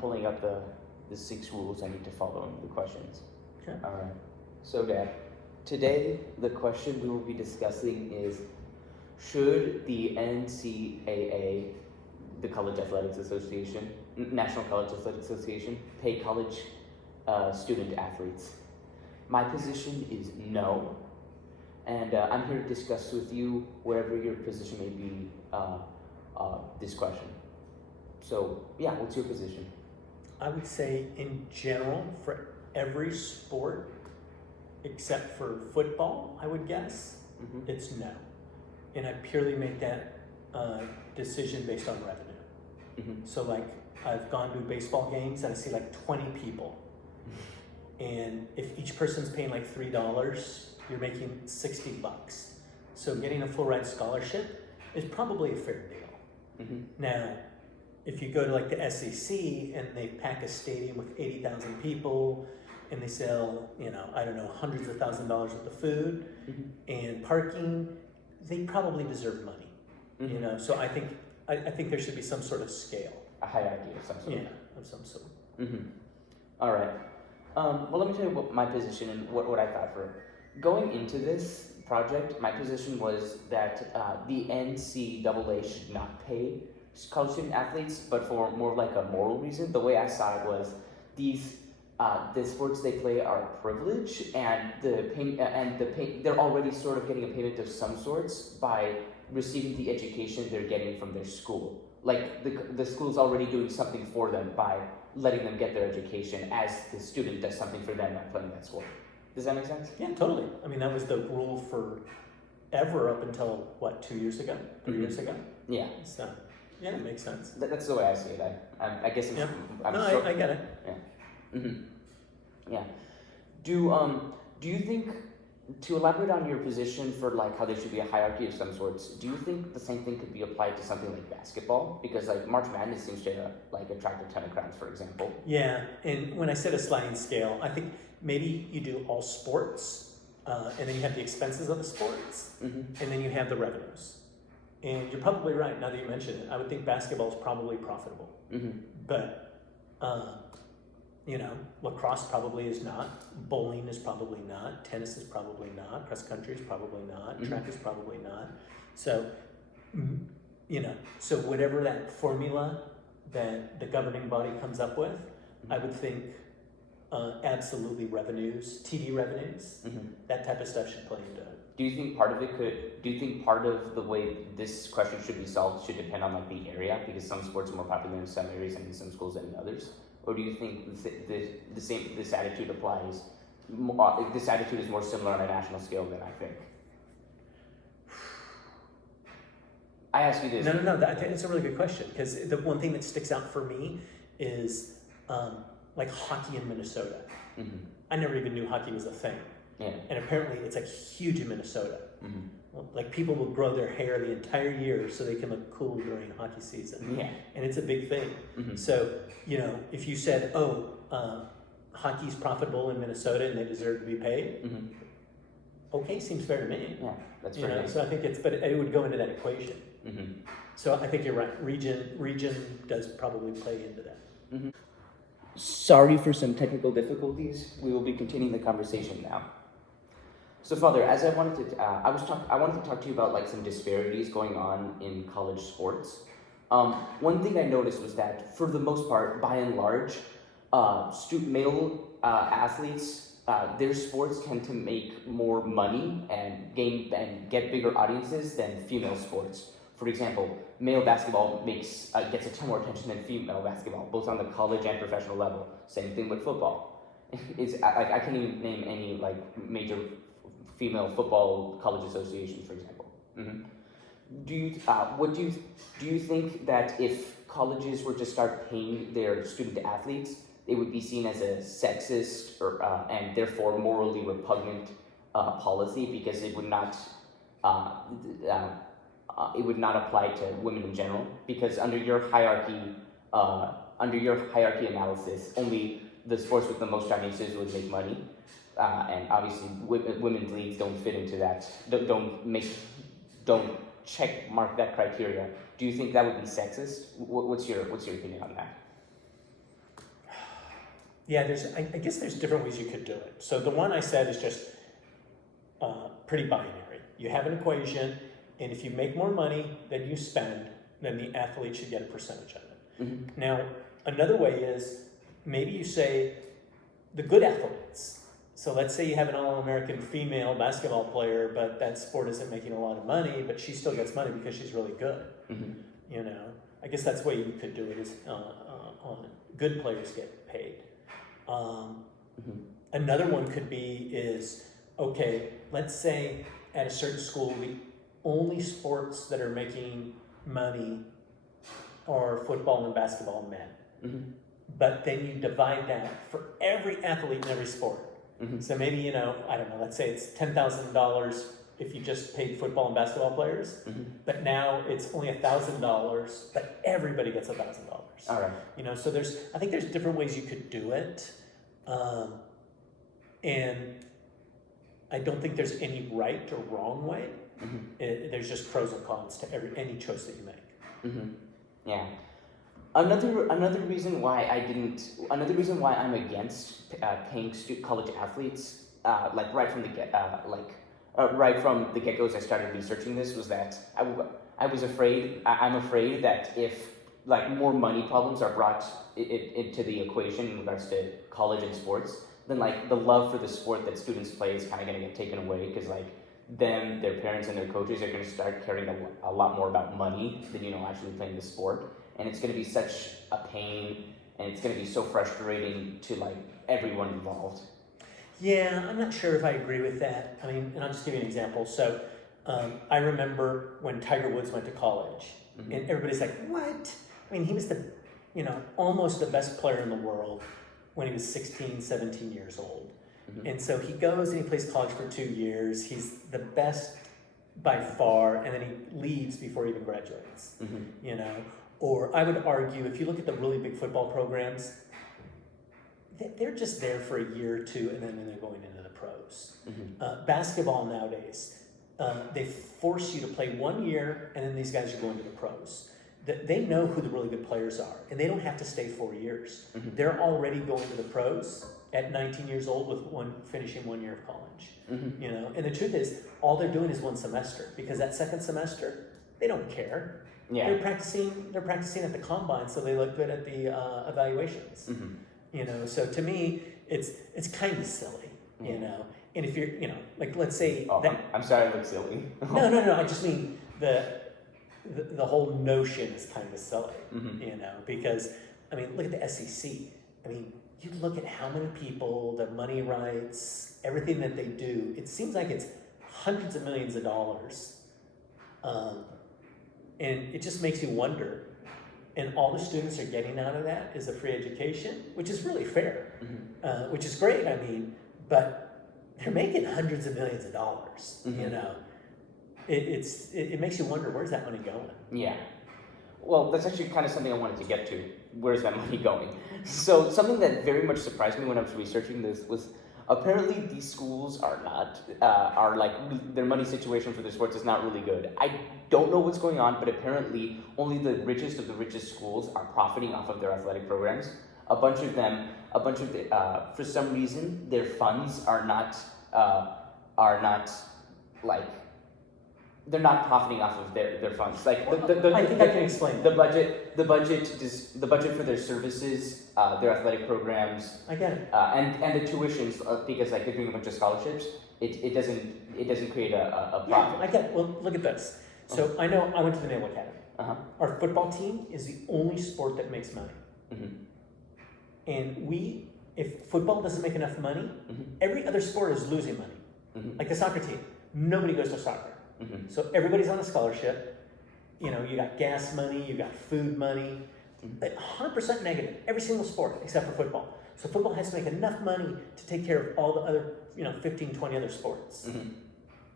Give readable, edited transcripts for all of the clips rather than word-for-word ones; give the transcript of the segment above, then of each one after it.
pulling up the 6 rules I need to follow in the questions. Okay. All right. So, Dad, today the question we will be discussing is, should the NCAA, the College Athletics Association, National College Athletics Association, pay college student athletes? My position is no, and I'm here to discuss with you whatever your position may be this question. So, yeah, what's your position? I would say in general, for every sport except for football, I would guess, it's no. And I purely make that decision based on revenue. So like, I've gone to baseball games and I see like 20 people. And if each person's paying like $3, you're making $60. So getting a full ride scholarship is probably a fair deal. Now, if you go to like the SEC and they pack a stadium with 80,000 people and they sell, I don't know, hundreds of thousands of dollars worth of food and parking, they probably deserve money. So I think there should be some sort of scale. A hierarchy of some sort. Yeah, of some sort. All right. Well, let me tell you what my position and what I thought for it. Going into this project, my position was that the NCAA should not pay college student athletes, but for more like a moral reason. The way I saw it was the sports they play are a privilege, and they're already sort of getting a payment of some sorts by receiving the education they're getting from their school. Like the school's already doing something for them by letting them get their education, as the student does something for them by playing that sport. Does that make sense? Yeah, totally. I mean, that was the rule forever up until, 2 years ago? 3 years ago? Yeah. So, yeah, it makes sense. That's the way I see it. I guess I get it. Yeah. Yeah. Do you think, to elaborate on your position for like how there should be a hierarchy of some sorts, do you think the same thing could be applied to something like basketball? Because like March Madness seems to attract a ton of crowds, for example. Yeah, and when I said a sliding scale, I think maybe you do all sports, and then you have the expenses of the sports, and then you have the revenues. And you're probably right, now that you mention it. I would think basketball is probably profitable. But, lacrosse probably is not. Bowling is probably not. Tennis is probably not. Cross country is probably not. Track is probably not. So, so whatever that formula that the governing body comes up with, I would think absolutely revenues, TV revenues, that type of stuff should play into it. Do you think part of the way this question should be solved should depend on like the area, because some sports are more popular in some areas and in some schools than in others? Or do you think this attitude applies? This attitude is more similar on a national scale than I think. I ask you this. No. It's a really good question, because the one thing that sticks out for me is like hockey in Minnesota. I never even knew hockey was a thing. Yeah. And apparently it's like huge in Minnesota. Like people will grow their hair the entire year so they can look cool during hockey season. Yeah. And it's a big thing. So, if you said, hockey's profitable in Minnesota and they deserve to be paid, okay, seems fair to me. Yeah, that's fair. So I think but it would go into that equation. So I think you're right. Region does probably play into that. Sorry for some technical difficulties. We will be continuing the conversation now. So, Father, as I wanted to talk to you about like some disparities going on in college sports. One thing I noticed was that, for the most part, by and large, male athletes, their sports tend to make more money and get bigger audiences than female sports. For example, male basketball gets a ton more attention than female basketball, both on the college and professional level. Same thing with football. I can't even name any like major female football college associations, for example. Do you think that if colleges were to start paying their student athletes, it would be seen as a sexist and therefore morally repugnant policy, because it would not apply to women in general? Because under your hierarchy analysis, only the sports with the most audiences would make money, and obviously women's leagues don't fit into that. Don't check mark that criteria. Do you think that would be sexist? What's your opinion on that? Yeah, I guess there's different ways you could do it. So the one I said is just pretty binary. You have an equation, and if you make more money than you spend, then the athlete should get a percentage of it. Mm-hmm. Now, another way is maybe you say the good athletes. So let's say you have an All-American female basketball player, but that sport isn't making a lot of money, but she still gets money because she's really good. Mm-hmm. You know, I guess that's the way you could do it is good players get paid. Another one could be is, okay, let's say at a certain school, the only sports that are making money are football and basketball men. Mm-hmm. But then you divide that for every athlete in every sport. Mm-hmm. So maybe, you know, I don't know, let's say it's $10,000 if you just paid football and basketball players, Mm-hmm. but now it's only $1,000, but everybody gets $1,000. All right. You know, so I think there's different ways you could do it. And I don't think there's any right or wrong way. Mm-hmm. There's just pros and cons to any choice that you make. Mm-hmm. Yeah. Another reason why I'm against paying college athletes, like right from the get go, as I started researching this, was that I'm afraid that if like more money problems are brought into the equation in regards to college and sports, then like the love for the sport that students play is kind of going to get taken away, because like them, their parents, and their coaches are going to start caring a lot more about money than, you know, actually playing the sport. And it's going to be such a pain, and it's going to be so frustrating to like everyone involved. Yeah, I'm not sure if I agree with that. I mean, and I'll just give you an example. So I remember when Tiger Woods went to college, Mm-hmm. and everybody's like, what? I mean, he was almost the best player in the world when he was 16, 17 years old. Mm-hmm. And so he goes and he plays college for 2 years. He's the best by far, and then he leaves before he even graduates, Mm-hmm. you know? Or I would argue, if you look at the really big football programs, they're just there for a year or two, and then they're going into the pros. Mm-hmm. Basketball nowadays, they force you to play 1 year, and then these guys are going to the pros. They know who the really good players are, and they don't have to stay 4 years. Mm-hmm. They're already going to the pros at 19 years old with finishing 1 year of college. Mm-hmm. You know, and the truth is, all they're doing is one semester, because that second semester, they don't care. Yeah. They're practicing at the combine, so they look good at the evaluations. Mm-hmm. You know, so to me, it's kind of silly. Yeah. You know, and if you're, you know, like let's say Oh, that. I'm sorry, I look silly. No. I just mean the whole notion is kind of silly. Mm-hmm. You know, because I mean, look at the SEC. I mean, you look at how many people, their money rights, everything that they do. It seems like it's hundreds of millions of dollars. And it just makes you wonder. And all the students are getting out of that is a free education, which is really fair, Mm-hmm. which is great. I mean, but they're making hundreds of millions of dollars. Mm-hmm. You know, it makes you wonder, where's that money going? Yeah. Well, that's actually kind of something I wanted to get to. Where's that money going? So something that very much surprised me when I was researching this was apparently these schools are their money situation for the sports is not really good. I don't know what's going on, but apparently only the richest of the richest schools are profiting off of their athletic programs. A bunch of for some reason, their funds are not like, they're not profiting off of their funds. Like I think I can explain the budget for their services, their athletic programs. I get it. And the tuitions, because like they're doing a bunch of scholarships, it doesn't create a profit. I get it. Well, look at this. So I know I went to the Naval Academy. Uh-huh. Our football team is the only sport that makes money. Mm-hmm. And if football doesn't make enough money, Mm-hmm. every other sport is losing money. Mm-hmm. Like the soccer team, nobody goes to soccer. Mm-hmm. So everybody's on a scholarship. You know, you got gas money, you got food money. 100% negative, every single sport except for football. So football has to make enough money to take care of all the other, 15, 20 other sports. Mm-hmm.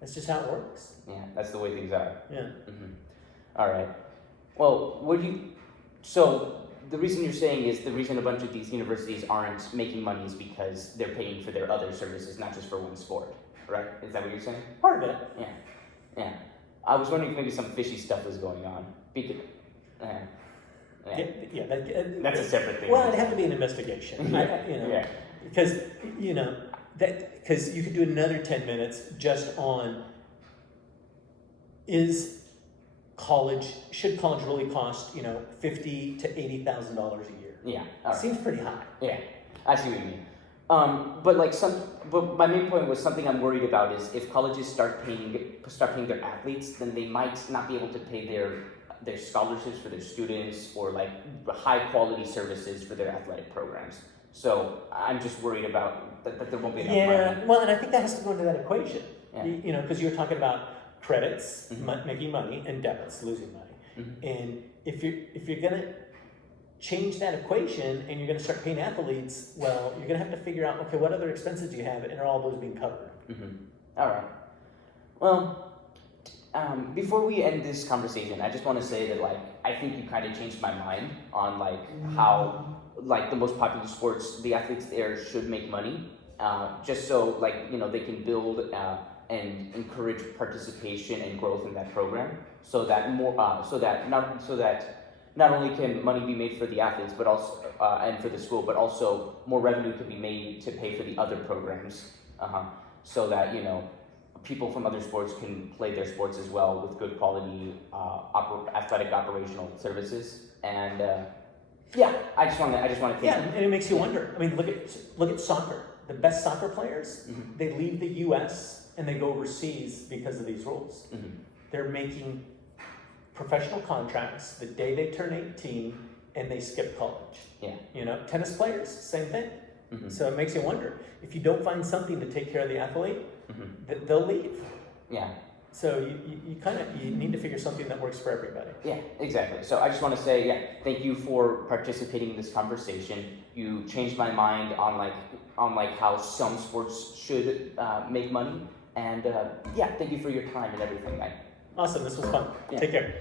That's just how it works. Yeah, that's the way things are. Yeah. Mm-hmm. All right. Well, so the reason you're saying is the reason a bunch of these universities aren't making money is because they're paying for their other services, not just for one sport, right? Is that what you're saying? Part of it. Yeah. I was wondering if maybe some fishy stuff was going on. That's a separate thing. Well, it'd have to be an investigation. Yeah. Because because you could do another 10 minutes just on should college really cost $50,000 to $80,000 a year? Yeah. All right. Seems pretty high. Yeah, I see what you mean. But my main point was something I'm worried about is if colleges start paying their athletes, then they might not be able to pay their scholarships for their students or like high quality services for their athletic programs. So I'm just worried about that there won't be enough money. Yeah, well, and I think that has to go into that equation. Yeah. Because you're talking about credits, making money, and debits, losing money. Mm-hmm. And if you're gonna change that equation and you're gonna start paying athletes, well, you're gonna have to figure out, okay, what other expenses do you have, and are all those being covered? Mm-hmm. All right. Well, before we end this conversation, I just want to say that I think you kind of changed my mind on how the most popular sports, the athletes there should make money, just so they can build and encourage participation and growth in that program, so that not only can money be made for the athletes, but also and for the school, but also more revenue can be made to pay for the other programs, so that people from other sports can play their sports as well with good quality athletic operational services. And I just want to thank you. And it makes you wonder. I mean, look at soccer. The best soccer players, they leave the U.S. and they go overseas because of these rules. Mm-hmm. They're making professional contracts the day they turn 18 and they skip college. Yeah. Tennis players, same thing. Mm-hmm. So it makes you wonder. If you don't find something to take care of the athlete, they'll leave. Yeah. So you need to figure something that works for everybody. Yeah, exactly. So I just want to say, thank you for participating in this conversation. You changed my mind on how some sports should make money, and thank you for your time and everything. Awesome. This was fun. Yeah. Take care.